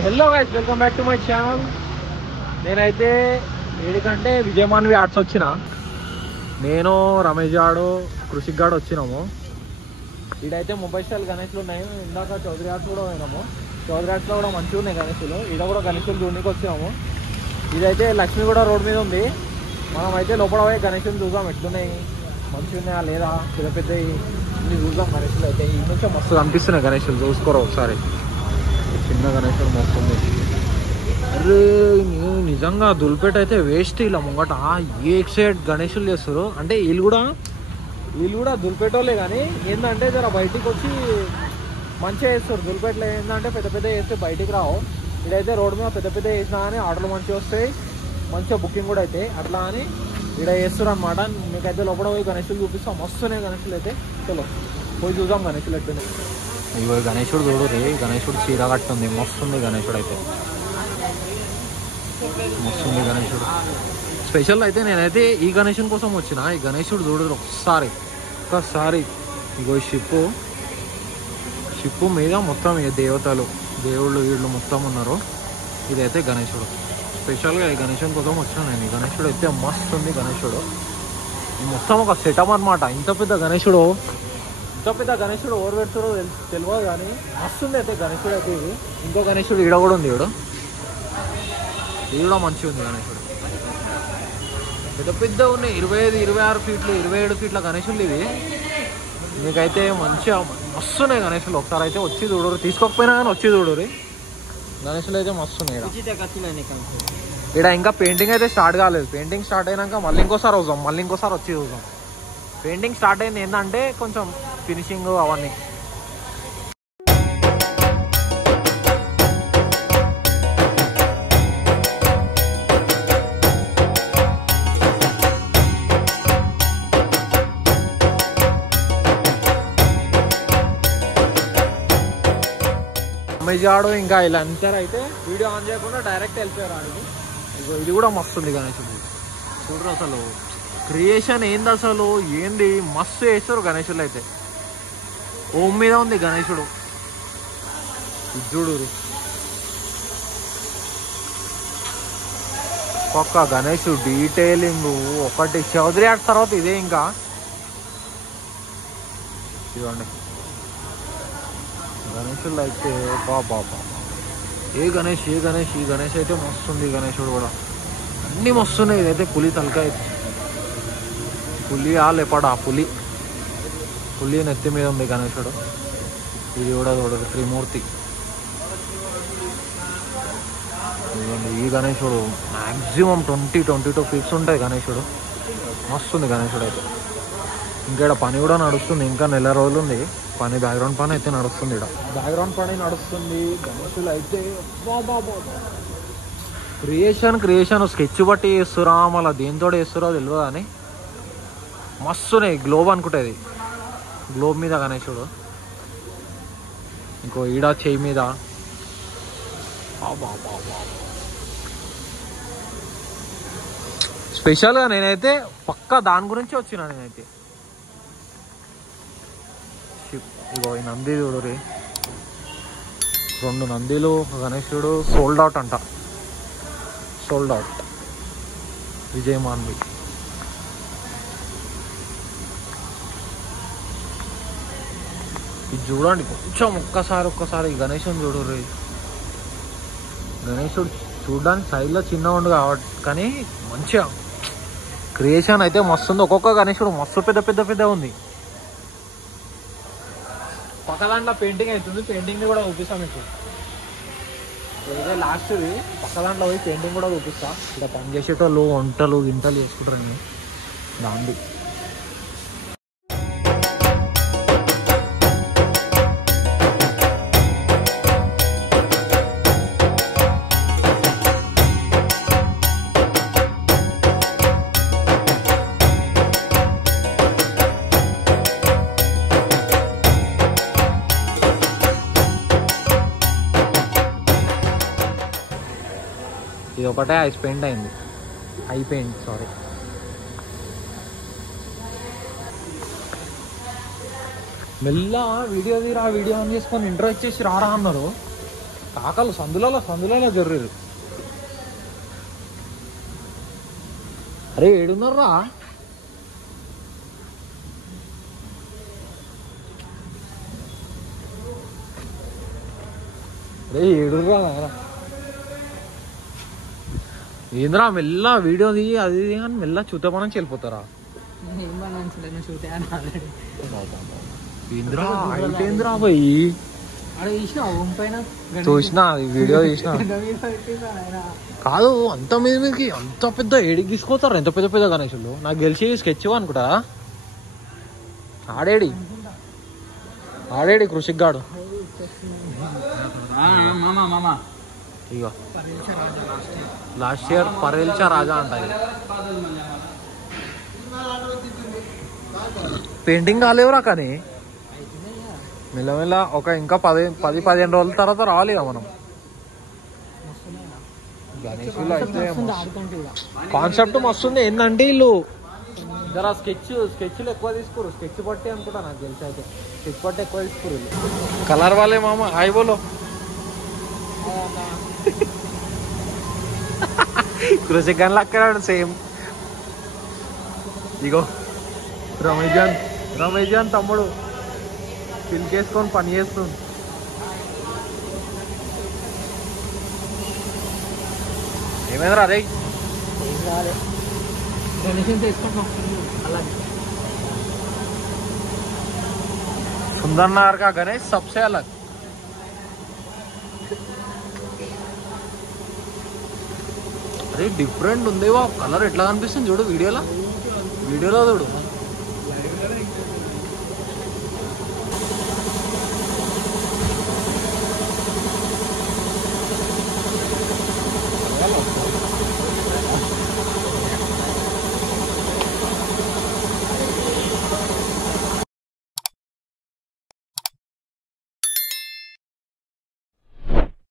Hello guys, welcome back to my channel. నేనైతే ఏడికంటే విజయమాన్వి arts వచ్చిన. నేను రమేష్ గాడు కృషిక్ గాడు వచ్చినాము. ఈడైతే 30 స్టైల్ గణేష్లు ఉన్నాయి. ఇందాక చౌదరి ఆర్ట్స్ కూడా పోయినాము. చౌదరి ఆర్ట్స్లో కూడా మంచిగా ఉన్నాయి గణేషులు. ఈడ కూడా గణేషులు చూడడానికి వచ్చినాము. ఇదైతే లక్ష్మీగూడ రోడ్ మీద ఉంది. మనం అయితే లోపల పోయి గణేషులు చూద్దాం, ఎట్లున్నాయి, మంచిగా ఉన్నాయా లేదా, పెద్ద పెద్దవి ఇన్ని చూద్దాం. గణేషులు అయితే ఈ నుంచే మస్తు కనిపిస్తున్నాయి. గణేషులు చూసుకోరా ఒకసారి. చిన్న గణేషులు మస్తుంది. అరే నిజంగా దుల్పేట అయితే వేస్ట్. ఇలా ముంగట ఏ సైడ్ గణేషులు చేస్తారు అంటే వీళ్ళు కూడా దుల్పేటోళ్ళే, కానీ ఏంటంటే జర బయటికి వచ్చి మంచిగా వేస్తారు. దుల్పేటలో ఏంటంటే పెద్ద పెద్ద వేస్తే బయటికి రావు. ఇక్కడైతే రోడ్డు మీద పెద్ద పెద్ద వేసినా కానీ ఆర్డర్లు మంచిగా వస్తాయి, మంచిగా బుకింగ్ కూడా అవుతాయి. అట్లా అని ఇక్కడ వేస్తారు అనమాట. మీకైతే లోపల పోయి గణేషులు చూపిస్తాం. మస్తున్నాయి గణేషులు అయితే. చలో పోయి చూద్దాం గణేషులు ఎట్లున్నాయి. ఇగో గణేశుడు చూడు రే, గణేశుడు చీర కట్టుంది, మస్తుంది గణేశుడు అయితే, మస్తుంది గణేశుడు. స్పెషల్ అయితే నేనైతే ఈ గణేశుని కోసం వచ్చిన. ఈ గణేశుడు చూడు ఒక్కసారి. ఇగో షిప్పు మీద మొత్తం దేవతలు, దేవుళ్ళు వీళ్ళు మొత్తం ఉన్నారు. ఇదైతే గణేశుడు. స్పెషల్గా ఈ గణేశుని కోసం వచ్చిన నేను. ఈ గణేశుడు అయితే మస్తు ఉంది గణేశుడు. మొత్తం ఒక సెటప్ అనమాట. ఇంత పెద్ద గణేశుడు ఓవర్ పెడతారో తెలియదు, కానీ మస్తుంది అయితే గణేశుడు అయితే. ఇది ఇంకో గణేశుడు ఈడ కూడా ఉంది. ఇది కూడా మంచిగా ఉంది గణేశుడు. పెద్ద పెద్ద ఉన్నాయి. 25, 26 ఫీట్లు, 27 ఫీట్ల గణేశులు ఇవి. మీకైతే మంచిగా మస్తున్నాయి గణేశులు. ఒకసారి అయితే వచ్చి చూడరు, తీసుకోకపోయినా కానీ వచ్చి చూడరు. గణేశులు అయితే మస్తున్నాయి. ఇక్కడ ఇంకా పెయింటింగ్ అయితే స్టార్ట్ కాలేదు. పెయింటింగ్ స్టార్ట్ అయినాక మళ్ళీ ఇంకోసారి వచ్చి చూద్దాం. పెయింటింగ్ స్టార్ట్ అయింది ఏంటంటే కొంచెం ఫినిషింగ్ అవన్నీ. అమెజాడు ఇంకా ఇలా అంటారు. అయితే వీడియో ఆన్ చేయకుండా డైరెక్ట్ వెళ్ళిపోయారు ఆడికి. ఇది కూడా మస్తుంది గణేశుడు. చూడరు అసలు క్రియేషన్ ఏంది, అసలు ఏంది మస్తు వేస్తారు గణేశులు అయితే. ఓం మీద ఉంది గణేశుడు. చూడు ఒక్క గణేశుడు డీటెయిలింగ్ ఒకటి. చౌదరి ఆర్ట్స్ తర్వాత ఇదే. ఇంకా ఇవ్వండి గణేశులు అయితే బాబా. ఈ గణేష్ అయితే మస్తుంది. గణేశుడు కూడా అన్నీ మస్తున్నాయి. ఇదైతే పులి తలకాయ, పులి లేపడా, పులి నెత్తి మీద ఉంది గణేశుడు. ఇది కూడా చూడదు త్రిమూర్తి. ఈ గణేశుడు మ్యాక్సిమం 22 ఫీట్స్ ఉంటాయి గణేశుడు. మస్తుంది గణేశుడు అయితే. ఇంకా పని కూడా నడుస్తుంది. ఇంకా నెల రోజులు ఉంది పని. బ్యాక్గ్రౌండ్ పని అయితే నడుస్తుంది. బ్యాక్గ్రౌండ్ పని నడుస్తుంది. గణేశులు అయితే క్రియేషన్ స్కెచ్ బట్టి వేస్తురా, మళ్ళీ దేంతో వేస్తురో తెలియదు కానీ మస్తున్నాయి. గ్లోబ్ అనుకుంటుంది. గ్లోబ్ మీద గణేశుడు. ఇంకో ఈడ చేయి మీద. స్పెషల్గా నేనైతే పక్కా దాని గురించి వచ్చిన. నేనైతే ఇగో ఈ నంది చూడు రే, 2 నందీలు, గణేశుడు. సోల్డ్ అవుట్ అంట, సోల్డ్ అవుట్ విజయమాన్వి. ఇది చూడండి కొంచెం ఒక్కసారి గణేశుని చూడు రే. గణేశుడు చూడడానికి సైడ్లో చిన్నగా ఉండు కాబట్టి, కానీ మంచిగా క్రియేషన్ అయితే మస్తు ఉంది. ఒక్కొక్క గణేశుడు మస్తు పెద్ద ఉంది. పక్క దాంట్లో పెయింటింగ్ అవుతుంది. పెయింటింగ్ని కూడా చూపిస్తాం మీకు. ఇదే లాస్ట్ది. పక్క దాంట్లో పోయి పెయింటింగ్ కూడా చూపిస్తా. ఇక్కడ పని చేసేటోళ్ళు వంటలు గింటలు చేసుకుంటారండి దాంది. ఇది ఒకటే ఐస్ పెయింట్ అయింది. సారీ. మెల్ల వీడియో తీరా, వీడియో ఆన్ చేసుకొని ఇంట్రో ఇచ్చేసి రారా అన్నారు. కాకలు సందులలో జర్రీరు. అరే ఏడున్నారా? అరే ఏడుర్రా నాయన. ఏంద్రా మెల్ల వీడియో తీయి అది కానీ మెల్ల చూతమని వెళ్ళిపోతారా? ఏంద్రా ఏంద్రా పోయి చూసినా వీడియో చూసినా కాదు. అంత మీదకి అంత పెద్ద ఏడికి తీసుకొస్తారు ఎంత పెద్ద పెద్ద గణేశులు. నాకు గెలిచి స్కెచ్ అనుకుంటా. ఆడేడి కృషిగాడు ఇగో లాస్ట్ ఇయర్ పరేల్చా రాజా అంట. పెయింటింగ్ కాలేవురా కానీ మెల్లమెల్ల ఒక ఇంకా 10-15 రోజుల తర్వాత రావాలి కదా మనం. గణేషులు అయితే కాన్సెప్ట్ మస్తుంది. ఏంటంటే వీళ్ళు జరా స్కెచ్లు ఎక్కువ తీసుకోరు. స్కెచ్ పట్టి అనుకుంటా నాకు తెలిసి అయితే స్కెచ్ పట్టి ఎక్కువ తీసుకోరు. కలర్ వాళ్ళే మామ హాయ్ బోలో. కృషి గన్లు అక్కడ సేమ్. ఇగో రమేష్ జాన్ తమ్ముడు పిలికేసుకొని పని చేస్తుంది. ఏమైందిరా అరే? सुंदरनगर का गणेश सबसे अलग. अरे डिफरेंट ఉంది వా కలర్ ఎట్లా కనిపిస్తుంది చూడు వీడియోలో చూడు.